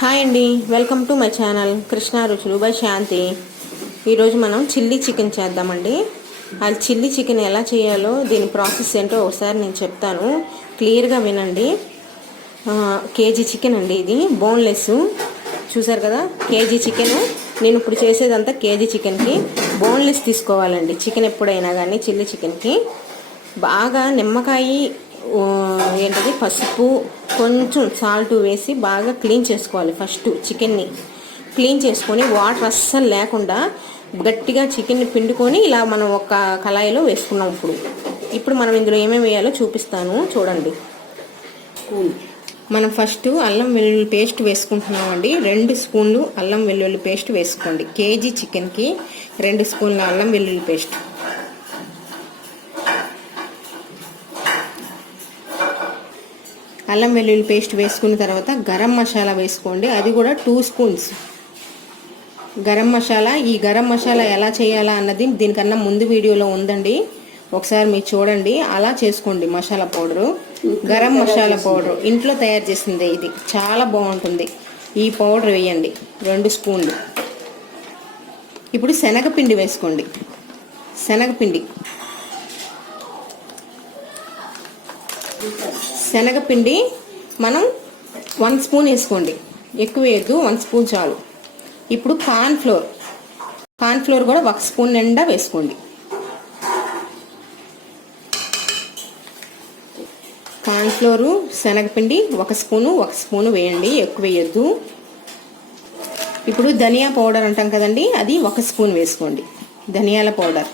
Hi అండి, welcome to my channel Krishna రుచులు by శాంతి. ఈరోజు మనం చిల్లీ చికెన్ చేద్దామండి. అది చిల్లీ చికెన్ ఎలా చేయాలో దీని ప్రాసెస్ ఏంటో ఒకసారి నేను చెప్తాను, క్లియర్గా వినండి. కేజీ చికెన్ అండి, ఇది బోన్లెస్. చూసారు కదా, కేజీ చికెన్. నేను ఇప్పుడు చేసేదంతా కేజీ చికెన్కి బోన్లెస్ తీసుకోవాలండి. చికెన్ ఎప్పుడైనా కానీ చిల్లీ చికెన్కి బాగా నిమ్మకాయ ఏంటది పసుపు కొంచెం సాల్ట్ వేసి బాగా క్లీన్ చేసుకోవాలి. ఫస్ట్ చికెన్ని క్లీన్ చేసుకొని వాటర్ అస్సలు లేకుండా గట్టిగా చికెన్ని పిండుకొని ఇలా మనం ఒక కళాయిలో వేసుకున్నాం. ఇప్పుడు మనం ఇందులో ఏమేమి వేయాలో చూపిస్తాను, చూడండి. మనం ఫస్ట్ అల్లం వెల్లుల్లి పేస్ట్ వేసుకుంటున్నామండి. 2 స్పూన్లు అల్లం వెల్లుల్లి పేస్ట్ వేసుకోండి. కేజీ చికెన్కి 2 స్పూన్ల అల్లం వెల్లుల్లి పేస్ట్. అల్లం వెల్లుల్లి పేస్ట్ వేసుకున్న తర్వాత గరం మసాలా వేసుకోండి. అది కూడా 2 స్పూన్స్ గరం మసాలా. ఈ గరం మసాలా ఎలా చేయాలా అన్నది దీనికన్నా ముందు వీడియోలో ఉందండి, ఒకసారి మీరు చూడండి. అలా చేసుకోండి. మసాలా పౌడరు, గరం మసాలా పౌడరు ఇంట్లో తయారు చేసింది, ఇది చాలా బాగుంటుంది. ఈ పౌడర్ వేయండి 2 స్పూన్లు. ఇప్పుడు శనగపిండి వేసుకోండి. శనగపిండి మనం 1 స్పూన్ వేసుకోండి, ఎక్కువ వేయద్దు, 1 స్పూన్ చాలు. ఇప్పుడు కార్న్ ఫ్లోర్ కూడా 1 స్పూన్ నిండా వేసుకోండి. కార్న్ ఫ్లోరు, శనగపిండి 1 స్పూను వేయండి, ఎక్కువ వేయద్దు. ఇప్పుడు ధనియా పౌడర్ అంటాం కదండి, అది 1 స్పూన్ వేసుకోండి. ధనియాల పౌడర్.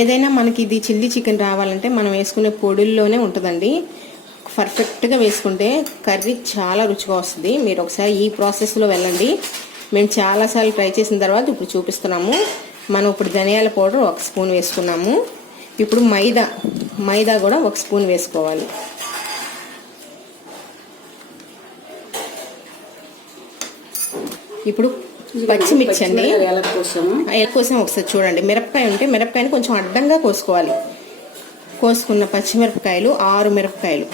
ఏదైనా మనకి ఇది చిల్లీ చికెన్ రావాలంటే మనం వేసుకునే పొడుల్లోనే ఉంటుందండి. పర్ఫెక్ట్గా వేసుకుంటే కర్రీ చాలా రుచిగా వస్తుంది. మీరు ఒకసారి ఈ ప్రాసెస్లో వెళ్ళండి. మేము చాలాసార్లు ట్రై చేసిన తర్వాత ఇప్పుడు చూపిస్తున్నాము. మనం ఇప్పుడు ధనియాల పౌడర్ 1 స్పూన్ వేసుకున్నాము. ఇప్పుడు మైదా కూడా 1 స్పూన్ వేసుకోవాలి. ఇప్పుడు పచ్చిమిర్చి అండి, కోసం ఒకసారి చూడండి. మిరపకాయ ఉంటే మిరపకాయని కొంచెం అడ్డంగా కోసుకోవాలి. కోసుకున్న పచ్చిమిరపకాయలు 6 మిరపకాయలు.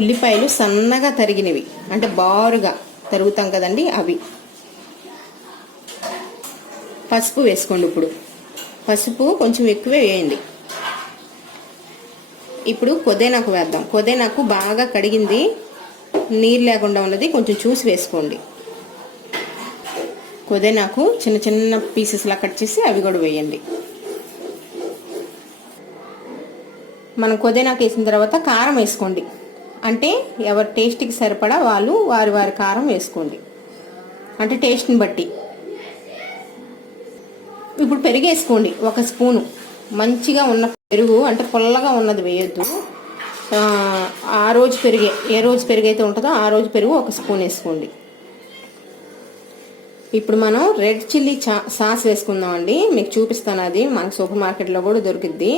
ఉల్లిపాయలు సన్నగా తరిగినవి, అంటే బారుగా తరుగుతాం కదండి, అవి. పసుపు వేసుకోండి. ఇప్పుడు పసుపు కొంచెం ఎక్కువే వేయండి. ఇప్పుడు కొద్దినాకు వేద్దాం. కొద్దినాకు బాగా కడిగింది, నీరు లేకుండా ఉన్నది, కొంచెం చూసి వేసుకోండి. కొద్దినాకు చిన్న చిన్న పీసెస్లా కట్ చేసి అవి కూడా వేయండి. మనం కొద్దినాకు వేసిన తర్వాత కారం వేసుకోండి. అంటే ఎవరి టేస్ట్కి సరిపడా వాళ్ళు వారి కారం వేసుకోండి, అంటే టేస్ట్ని బట్టి. ఇప్పుడు పెరుగు వేసుకోండి 1 స్పూను. మంచిగా ఉన్న పెరుగు, అంటే పుల్లగా ఉన్నది వేయొద్దు. ఆ రోజు పెరుగే, ఏ రోజు పెరుగు అయితే ఉంటుందో ఆ రోజు పెరుగు 1 స్పూన్ వేసుకోండి. ఇప్పుడు మనం రెడ్ చిల్లీ సాస్ వేసుకుందామండి. మీకు చూపిస్తాను, అది మనకు సూపర్ మార్కెట్లో కూడా దొరికిద్ది.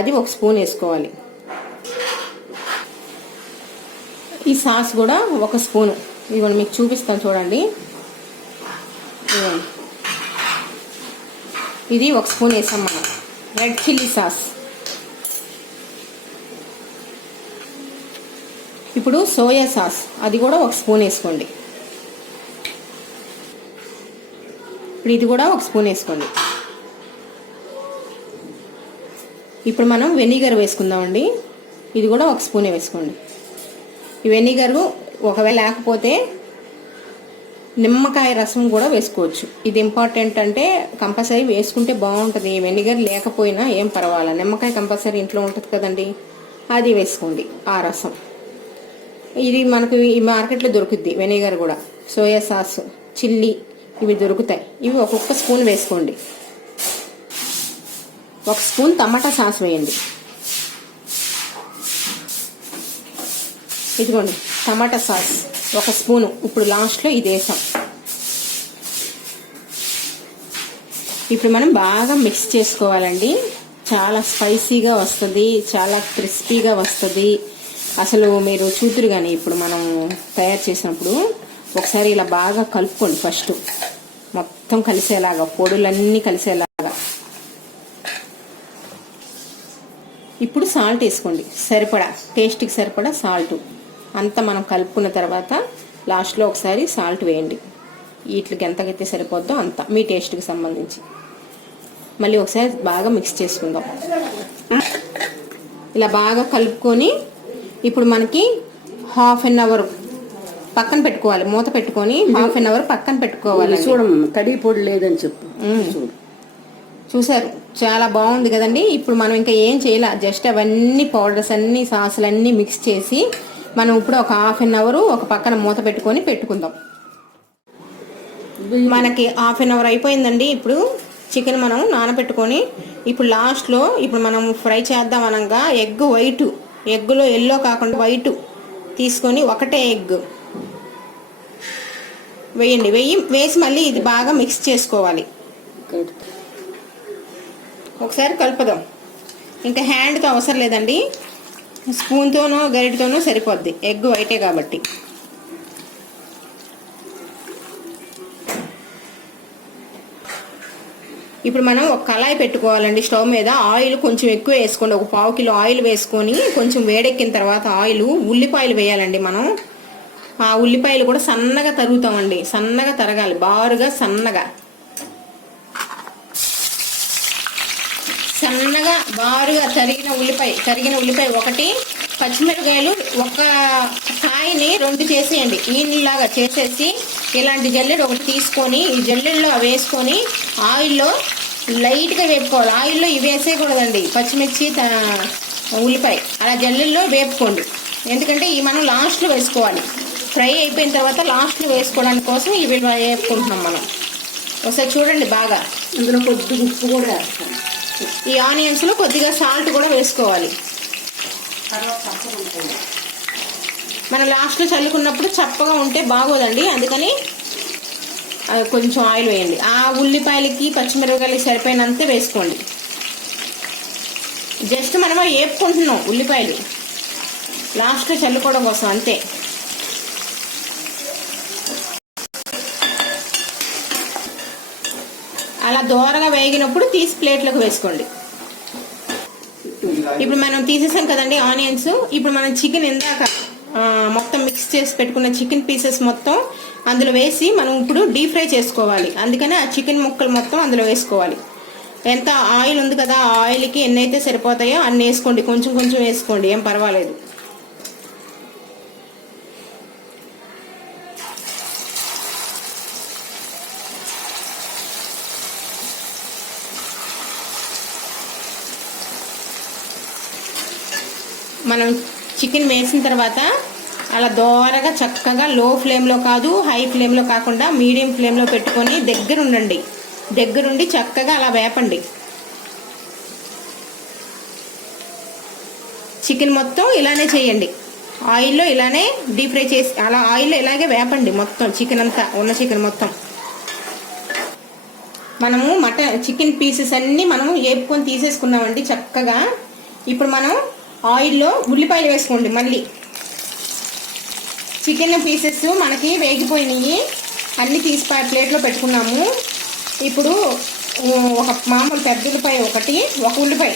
అది 1 స్పూన్ వేసుకోవాలి. ఈ సాస్ కూడా 1 స్పూను. ఇవన్నీ మీకు చూపిస్తాను, చూడండి. ఇది 1 స్పూన్ వేసాం మనం రెడ్ చిల్లీ సాస్. ఇప్పుడు సోయా సాస్, అది కూడా 1 స్పూన్ వేసుకోండి. ఇప్పుడు ఇది కూడా 1 స్పూన్ వేసుకోండి. ఇప్పుడు మనం వెనిగర్ వేసుకుందామండి. ఇది కూడా 1 స్పూనే వేసుకోండి. ఈ వెనిగరు ఒకవేళ లేకపోతే నిమ్మకాయ రసం కూడా వేసుకోవచ్చు. ఇది ఇంపార్టెంట్, అంటే కంపల్సరీ వేసుకుంటే బాగుంటుంది. వెనిగర్ లేకపోయినా ఏం పర్వాలేదు, నిమ్మకాయ కంపల్సరీ ఇంట్లో ఉంటుంది కదండి, అది వేసుకోండి, ఆ రసం. ఇది మనకు ఈ మార్కెట్లో దొరుకుద్ది వెనిగర్ కూడా. సోయా సాస్, చిల్లీ ఇవి దొరుకుతాయి. ఇవి 1 స్పూన్ వేసుకోండి. 1 స్పూన్ టమాటా సాస్ వేయండి. ఇదిగోండి టమాటా సాస్ 1 స్పూను. ఇప్పుడు లాస్ట్లో ఇది వేసాం. ఇప్పుడు మనం బాగా మిక్స్ చేసుకోవాలండి. చాలా స్పైసీగా వస్తుంది, చాలా క్రిస్పీగా వస్తుంది. అసలు మీరు చూతురు కానీ ఇప్పుడు మనం తయారు చేసినప్పుడు ఒకసారి ఇలా బాగా కలుపుకోండి. ఫస్ట్ మొత్తం కలిసేలాగా, పొడులన్నీ కలిసేలాగా. ఇప్పుడు సాల్ట్ వేసుకోండి, సరిపడా టేస్ట్కి సరిపడా సాల్ట్. అంతా మనం కలుపుకున్న తర్వాత లాస్ట్లో ఒకసారి సాల్ట్ వేయండి. వీటికి ఎంతకైతే సరిపోద్దో అంత మీ టేస్ట్కి సంబంధించి. మళ్ళీ ఒకసారి బాగా మిక్స్ చేసుకుందాం. ఇలా బాగా కలుపుకొని ఇప్పుడు మనకి హాఫ్ అన్ అవర్ పక్కన పెట్టుకోవాలి. మూత పెట్టుకొని హాఫ్ అన్ అవర్ పక్కన పెట్టుకోవాలి. చూడమ్మా, తడి పొడి లేదని చెప్పు. చూసారు, చాలా బాగుంది కదండి. ఇప్పుడు మనం ఇంకా ఏం చేయాలి, జస్ట్ అవన్నీ పౌడర్స్ అన్ని సాసులు అన్నీ మిక్స్ చేసి మనం ఇప్పుడు ఒక హాఫ్ అన్ అవర్ ఒక పక్కన మూత పెట్టుకొని పెట్టుకుందాం. మనకి హాఫ్ అన్ అవర్ అయిపోయిందండి. ఇప్పుడు చికెన్ మనం నానబెట్టుకొని ఇప్పుడు లాస్ట్లో ఇప్పుడు మనం ఫ్రై చేద్దాం అనగా ఎగ్ వైట్, ఎగ్గులో ఎల్లో కాకుండా వైట్ తీసుకొని ఒకటే ఎగ్ వేయండి. వేసి మళ్ళీ ఇది బాగా మిక్స్ చేసుకోవాలి. ఒకసారి కలుపుదాం. ఇంకా హ్యాండ్తో అవసరం లేదండి, స్పూన్తోనో గరిటతోనో సరిపోద్ది, ఎగ్ వైటే కాబట్టి. ఇప్పుడు మనం ఒక కళాయి పెట్టుకోవాలండి స్టవ్ మీద. ఆయిల్ కొంచెం ఎక్కువ వేసుకోండి, ఒక 1/2 కిలో ఆయిల్ వేసుకొని కొంచెం వేడెక్కిన తర్వాత ఆయిల్ ఉల్లిపాయలు వేయాలండి. మనం ఆ ఉల్లిపాయలు కూడా సన్నగా తరుగుతామండి, సన్నగా తరగాలి, బారుగా సన్నగా సన్నగా బారుగా తరిగిన ఉల్లిపాయ ఒకటి, పచ్చిమిరపకాయలు ఒక కాయని 2 చేసేయండి. ఈలాగా చేసేసి ఇలాంటి జల్లెడ ఒకటి తీసుకొని ఈ జల్లెడలో వేసుకొని ఆయిల్లో లైట్గా వేపుకోవాలి. ఆయిల్లో ఇవి వేసేయకూడదండి, పచ్చిమిర్చి ఉల్లిపాయ అలా జల్లెడలో వేపుకోండి. ఎందుకంటే ఇవి మనం లాస్ట్లో వేసుకోవాలి. ఫ్రై అయిపోయిన తర్వాత లాస్ట్లో వేసుకోవడానికి కోసం ఇవి వేపుకుంటున్నాం మనం. ఒకసారి చూడండి బాగా. ఇందులో కొద్దిగా ఉప్పు కూడా వేస్తాం. ఈ ఆనియన్స్లో కొద్దిగా సాల్ట్ కూడా వేసుకోవాలి. మనం లాస్ట్లో చల్లుకున్నప్పుడు చప్పగా ఉంటే బాగోదండి, అందుకని కొంచెం ఆయిల్ వేయండి. ఆ ఉల్లిపాయలకి పచ్చిమిరపకాయలకి సరిపోయినంతే వేసుకోండి. జస్ట్ మనం వేపుకుంటున్నాం ఉల్లిపాయలు లాస్ట్లో చల్లుకోవడం కోసం అంతే. అలా దోరగా వేగినప్పుడు తీసి ప్లేట్లోకి వేసుకోండి. ఇప్పుడు మనం తీసేసాం కదండి ఆనియన్స్. ఇప్పుడు మనం చికెన్ ఇందాక మొత్తం మిక్స్ చేసి పెట్టుకున్న చికెన్ పీసెస్ మొత్తం అందులో వేసి మనం ఇప్పుడు డీప్ ఫ్రై చేసుకోవాలి. అందుకని ఆ చికెన్ ముక్కలు మొత్తం అందులో వేసుకోవాలి. ఎంత ఆయిల్ ఉంది కదా, ఆ ఆయిల్కి ఎన్నైతే సరిపోతాయో అన్ని వేసుకోండి, కొంచెం కొంచెం వేసుకోండి, ఏం పర్వాలేదు. మనం చికెన్ వేసిన తర్వాత అలా దోరగా చక్కగా లో ఫ్లేమ్లో కాదు, హై ఫ్లేమ్లో కాకుండా మీడియం ఫ్లేమ్లో పెట్టుకొని దగ్గరుండి చక్కగా అలా వేపండి. చికెన్ మొత్తం ఇలానే చేయండి, ఆయిల్లో ఇలానే డీప్ ఫ్రై చేసి అలా ఆయిల్లో ఇలాగే వేపండి మొత్తం చికెన్ అంతా, ఉన్న చికెన్ మొత్తం. మనము చికెన్ పీసెస్ అన్నీ మనము వేపుకొని తీసేసుకున్నామండి చక్కగా. ఇప్పుడు మనం ఆయిల్లో ఉల్లిపాయలు వేసుకోండి. మళ్ళీ చికెన్ పీసెస్ మనకి వేగిపోయినాయి, అన్నీ తీసి ప్లేట్లో పెట్టుకున్నాము. ఇప్పుడు ఒక మామూలు పెద్ద ఉల్లిపాయ ఒకటి, ఒక ఉల్లిపాయ,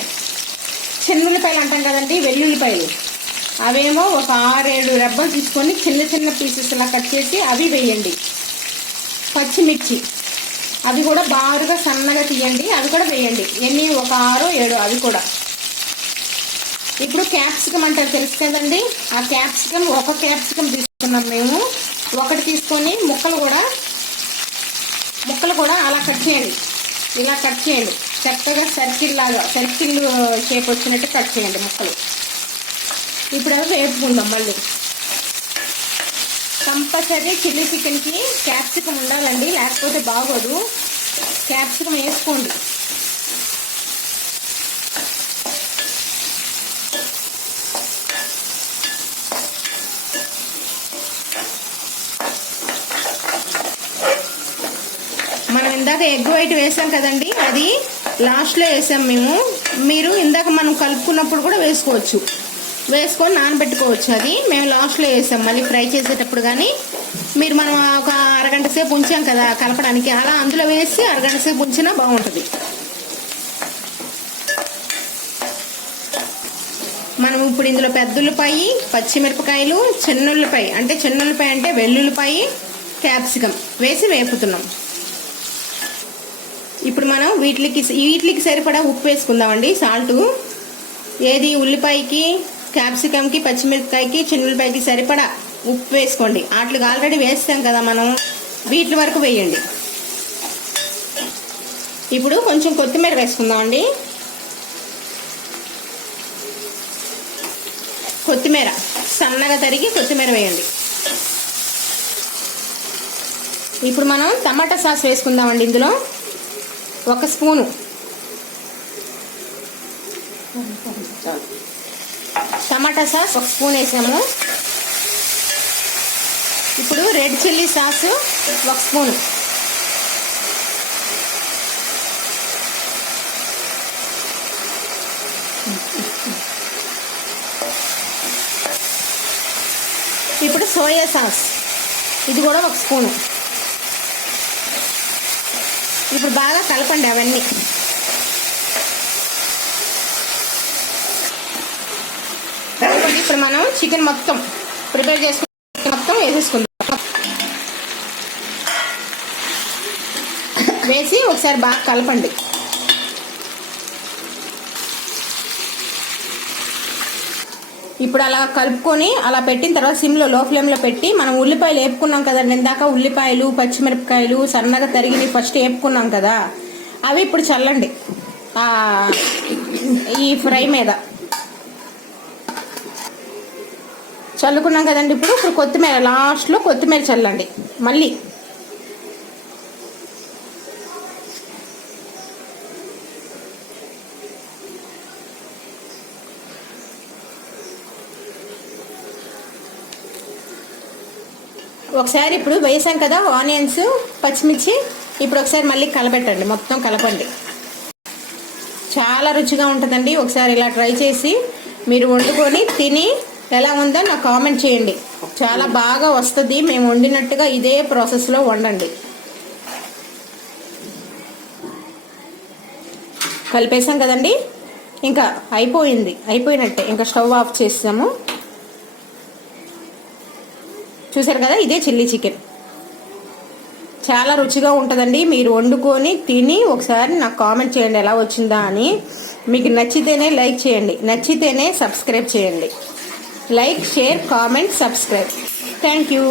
చిన్న ఉల్లిపాయలు అంటాం కదండి వెల్లుల్లిపాయలు, అవేమో ఒక 6-7 రెబ్బలు తీసుకొని చిన్న చిన్న పీసెస్ అలా కట్ చేసి అవి వేయండి. పచ్చిమిర్చి అవి కూడా బారుగా సన్నగా తీయండి, అవి కూడా వేయండి. ఎన్ని ఒక 6-7 అవి కూడా. ఇప్పుడు క్యాప్సికమ్ అంటారు తెలుసు కదండి, ఆ ఒక క్యాప్సికమ్ తీసుకున్నాం మేము. ఒకటి తీసుకొని ముక్కలు కూడా అలా కట్ చేయండి, ఇలా కట్ చేయండి చక్కగా సర్కిల్ షేప్ వచ్చినట్టు కట్ చేయండి ముక్కలు. ఇప్పుడు అవి వేపుకుందాం. మళ్ళీ కంపల్సరీ చిల్లీ చికెన్కి క్యాప్సికమ్ ఉండాలండి, లేకపోతే బాగోదు. క్యాప్సికమ్ వేసుకోండి. మనం ఇందాక ఎగ్ వైట్ వేసాం కదండి, అది లాస్ట్లో వేసాం మేము. మీరు ఇందాక మనం కలుపుకున్నప్పుడు కూడా వేసుకోవచ్చు, వేసుకొని నానబెట్టుకోవచ్చు. అది మేము లాస్ట్లో వేసాం మళ్ళీ ఫ్రై చేసేటప్పుడు. కానీ మనం ఒక అరగంట సేపు ఉంచాం కదా కలపడానికి, అలా అందులో వేసి అరగంట సేపు ఉంచినా బాగుంటుంది. మనం ఇప్పుడు ఇందులో పెద్ద ఉల్లిపాయ, పచ్చిమిరపకాయలు, చిన్నుల్లిపాయ అంటే వెల్లుల్లిపాయ, క్యాప్సికం వేసి వేపుతున్నాం. ఇప్పుడు మనం వీటికి సరిపడా ఉప్పు వేసుకుందామండి. సాల్ట్ ఏది ఉల్లిపాయకి, క్యాప్సికంకి, పచ్చిమిరపకాయకి, చిన్నుల్లిపాయకి సరిపడా ఉప్పు వేసుకోండి. వాటికి ఆల్రెడీ వేస్తాం కదా మనం, వీటి వరకు వేయండి. ఇప్పుడు కొంచెం కొత్తిమీర వేసుకుందామండి. కొత్తిమీర సన్నగా తరిగి కొత్తిమీర వేయండి. ఇప్పుడు మనం టమాటా సాస్ వేసుకుందామండి. ఇందులో 1 స్పూను టమాటా సాస్ 1 స్పూన్ వేసాము. ఇప్పుడు రెడ్ చిల్లీ సాస్ 1 స్పూను. ఇప్పుడు సోయా సాస్ ఇది కూడా 1 స్పూను. ఇప్పుడు బాగా కలపండి అవన్నీ. ఇప్పుడు మనం చికెన్ మొత్తం ప్రిపేర్ చేసుకుని మొత్తం వేసేసుకుందాం. వేసి ఒకసారి బాగా కలపండి. ఇప్పుడు అలా కలుపుకొని అలా పెట్టిన తర్వాత సిమ్లో లో ఫ్లేమ్లో పెట్టి మనం ఉల్లిపాయలు వేపుకున్నాం కదండి. ఇందాక ఉల్లిపాయలు, పచ్చిమిరపకాయలు సన్నగా తరిగి ఫస్ట్ వేపుకున్నాం కదా, అవి ఇప్పుడు చల్లండి ఈ ఫ్రై మీద. చల్లుకున్నాం కదండి. ఇప్పుడు కొత్తిమీర లాస్ట్లో కొత్తిమీర చల్లండి మళ్ళీ. ఒకసారి ఇప్పుడు వేసాం కదా ఆనియన్స్, పచ్చిమిర్చి, ఇప్పుడు ఒకసారి మళ్ళీ కలపెట్టండి, మొత్తం కలపండి. చాలా రుచిగా ఉంటుందండి. ఒకసారి ఇలా ట్రై చేసి మీరు వండుకొని తిని ఎలా ఉందో నాకు కామెంట్ చేయండి. చాలా బాగా వస్తుంది. మేము వండినట్టుగా ఇదే ప్రాసెస్లో వండండి. కలిపేసాం కదండి, ఇంకా అయిపోయినట్టే. ఇంకా స్టవ్ ఆఫ్ చేసాము. చూసారు కదా, ఇదే చిల్లీ చికెన్. చాలా రుచిగా ఉంటుందండి. మీరు వండుకొని తిని ఒకసారి నాకు కామెంట్ చేయండి ఎలా వచ్చిందా అని. మీకు నచ్చితేనే లైక్ చేయండి, నచ్చితేనే సబ్స్క్రైబ్ చేయండి. Like, share, comment, subscribe. Thank you.